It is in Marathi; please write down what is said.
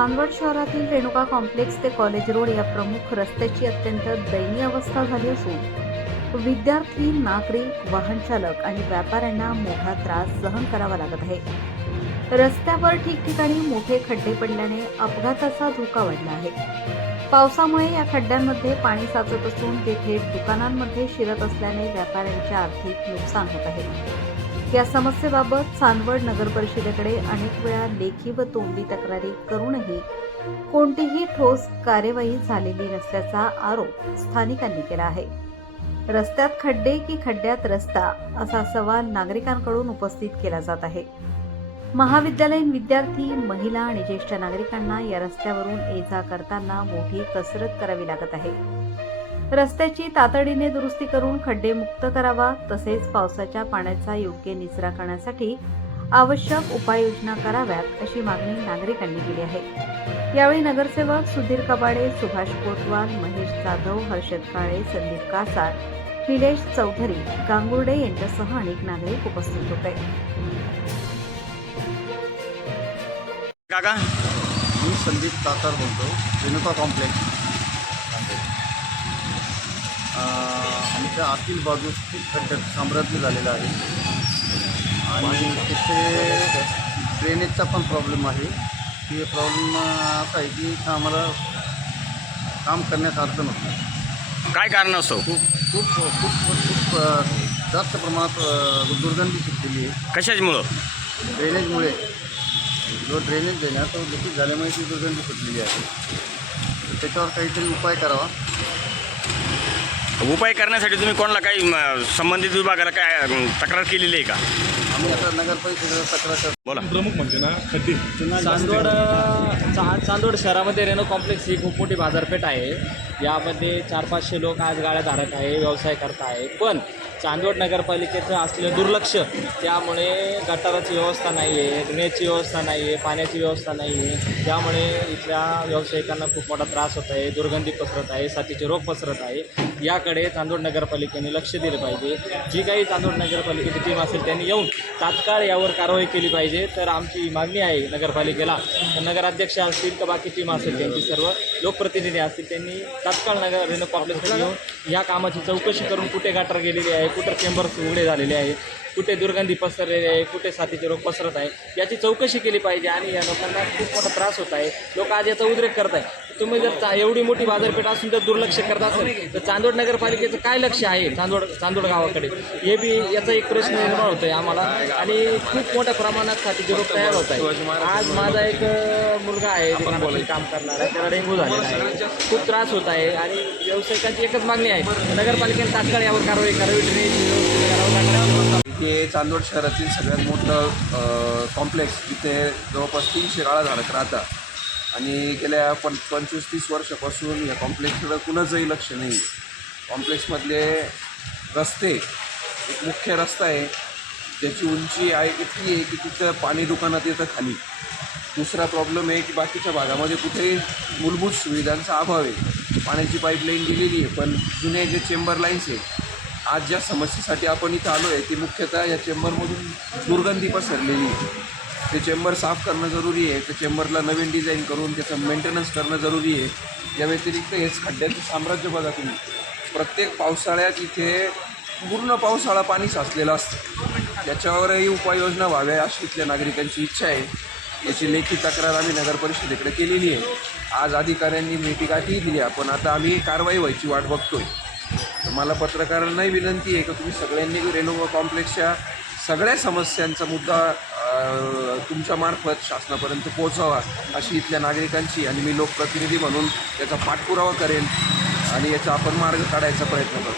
चांदवड शहरातील रेणुका कॉम्प्लेक्स ते कॉलेज रोड या प्रमुख रस्त्याची अत्यंत दयनीय अवस्था झाली असून विद्यार्थी, नागरिक, वाहन चालक आणि व्यापाऱ्यांना मोठा त्रास सहन करावा लागत आहे. रस्त्यावर ठिकठिकाणी मोठे खड्डे पडल्याने अपघाताचा धोका वाढला आहे. पावसामुळे या खड्ड्यांमध्ये पाणी साचत असून ते थेट दुकानांमध्ये शिरत असल्याने व्यापाऱ्यांचे आर्थिक नुकसान होत आहे. या समस्येबाबत चांदवड नगर परिषदेकडे अनेक वेळा लेखी व तोंडी तक्रारी करूनही कोणतीही ठोस कार्यवाही झालेली नसल्याचा आरोप स्थानिकांनी केला आहे. रस्त्यात खड्डे की खड्ड्यात रस्ता असा सवाल नागरिकांकडून उपस्थित केला जात आहे. महाविद्यालयीन विद्यार्थी, महिला आणि ज्येष्ठ नागरिकांना या रस्त्यावरून ये-जा करताना मोठी कसरत करावी लागत आहे. रस्त्याची तातडीने दुरुस्ती करून खड्डे मुक्त करावा, तसेच पावसाच्या पाण्याचा योग्य निचरा करण्यासाठी आवश्यक उपाययोजना कराव्यात अशी मागणी नागरिकांनी केली आहे. यावेळी नगरसेवक सुधीर कबाडे, सुभाष कोतवाल, महेश जाधव, हर्षद काळे, संदीप कासार, निलेश चौधरी, गांगुर्डे यांच्यासह अनेक नागरिक उपस्थित होते. काका, मी संदीप कासार बोलतो, रेणुका कॉम्प्लेक्स. आमच्या आतील बाजूस खूप खड्ड्याचं साम्राज्य झालेलं आहे आणि तिथे ड्रेनेजचा पण प्रॉब्लेम आहे. ते प्रॉब्लेम असा आहे की इथं आम्हाला काम करण्यासारखं नसतं. काय कारण असो? खूप खूप खूप खूप जास्त प्रमाणात दुर्गंधी सुटलेली आहे. कशामुळं? ड्रेनेजमुळे. जो ड्रेनेज आहे ना, तो दूषित झाल्यामुळे ती दुर्गंधी सुटलेली आहे. तर त्याच्यावर काहीतरी उपाय करावा. उपाय करण्यासाठी तुम्ही कोणाला काही संबंधित विभागाला काय तक्रार केलेली आहे का? आम्ही आता नगर परिषदेला तक्रार करतो. बोला. प्रमुख म्हणजे ना खड्डे. चांदवड शहरामध्ये रेणू कॉम्प्लेक्स ही खूप मोठी बाजारपेठ आहे. यामध्ये 400-500 लोक आज गाड्या धारक आहे, व्यवसाय करत आहे. पण चांदवड नगरपालिकेचं असलेलं दुर्लक्ष, त्यामुळे गटाराची व्यवस्था नाही आहे, ड्रेनेजची व्यवस्था नाही आहे, पाण्याची व्यवस्था नाही आहे. त्यामुळे इथल्या व्यावसायिकांना खूप मोठा त्रास होत आहे, दुर्गंधी पसरत आहे, साथीचे रोग पसरत आहे. याकडे चांदवड नगरपालिकेने लक्ष दिलं पाहिजे. जी काही चांदवड नगरपालिकेची टीम असेल त्यांनी येऊन तात्काळ यावर कारवाई केली पाहिजे. तर आमची मागणी आहे नगरपालिकेला, नगराध्यक्ष असतील तर बाकी टीम असेल त्यांची सर्व लोकप्रतिनिधी असतील, त्यांनी तात्काळ रेणू कॉम्प्लेक्समध्ये येऊन या कामाची चौकशी करून कुठे गटार गेलेली आहे, कुठे चेंबर्स उघडे झालेले आहे, कुठे दुर्गंधी पसरलेली आहे, कुठे साथीचे रोग पसरत आहे, याची चौकशी केली पाहिजे. आणि या लोकांना खूप मोठा त्रास होत आहे. लोक आज याचा उद्रेक करत आहे. तुम्ही जर एवढी मोठी बाजारपेठ असून जर दुर्लक्ष करत असेल तर चांदवड नगरपालिकेचं काय लक्ष आहे चांदवड गावाकडे, हे बी याचा एक प्रश्न निर्माण होतो आहे आम्हाला. आणि खूप मोठ्या प्रमाणात साथीचे रोग तयार होत आहे. आज माझा एक मुलगा आहे दुकानात काम करणारा, त्याला डेंग्यू झालेला आहे, खूप त्रास होत आहे. आणि व्यावसायिकांची एकच मागणी आहे, नगरपालिकेने तात्काळ यावर कारवाई करावी, ड्रेनेज हे चांदवड शहरातील सगळ्यात मोठं कॉम्प्लेक्स, जिथे जवळपास 300 गाळाधारक राहतात आणि गेल्या 25-30 वर्षापासून या कॉम्प्लेक्सकडं कुणाचंही लक्ष नाही. कॉम्प्लेक्समधले रस्ते, एक मुख्य रस्ता आहे ज्याची उंची आहे इतकी आहे की तिथं पाणी दुकानात येतं खाली. दुसरा प्रॉब्लेम आहे की बाकीच्या भागामध्ये कुठेही मूलभूत सुविधांचा अभाव आहे. पाण्याची पाईपलाईन दिलेली आहे, पण जुने जे चेंबर लाईन्स आहे, आज ज्या समस्येसाठी आपण इथं आलो आहे ती मुख्यतः या चेंबरमधून दुर्गंधी पसरलेली आहे. ते चेंबर साफ करणं जरुरी आहे. त्या चेंबरला नवीन डिझाईन करून त्याचं मेंटेनन्स करणं जरुरी आहे. या व्यतिरिक्त हेच खड्ड्याचं साम्राज्य बघा तुम्ही. प्रत्येक पावसाळ्यात इथे पूर्ण पावसाळा पाणी साचलेलं असतं. याच्यावरही उपाययोजना व्हाव्या अशी इथल्या नागरिकांची इच्छा आहे. याची लेखी तक्रार आम्ही नगर परिषदेकडे केलेली आहे. आज अधिकाऱ्यांनी भेटीगाठीही दिली, पण आता आम्ही कारवाई व्हायची वाट बघतोय. मला पत्रकारांनाही विनंती आहे की तुम्ही सगळ्यांनी रेणुका कॉम्प्लेक्सच्या सगळ्या समस्यांचा मुद्दा तुमच्यामार्फत शासनापर्यंत पोहोचावा अशी इथल्या नागरिकांची, आणि मी लोकप्रतिनिधी म्हणून त्याचा पाठपुरावा करेन आणि याचा आपण मार्ग काढायचा प्रयत्न करतो.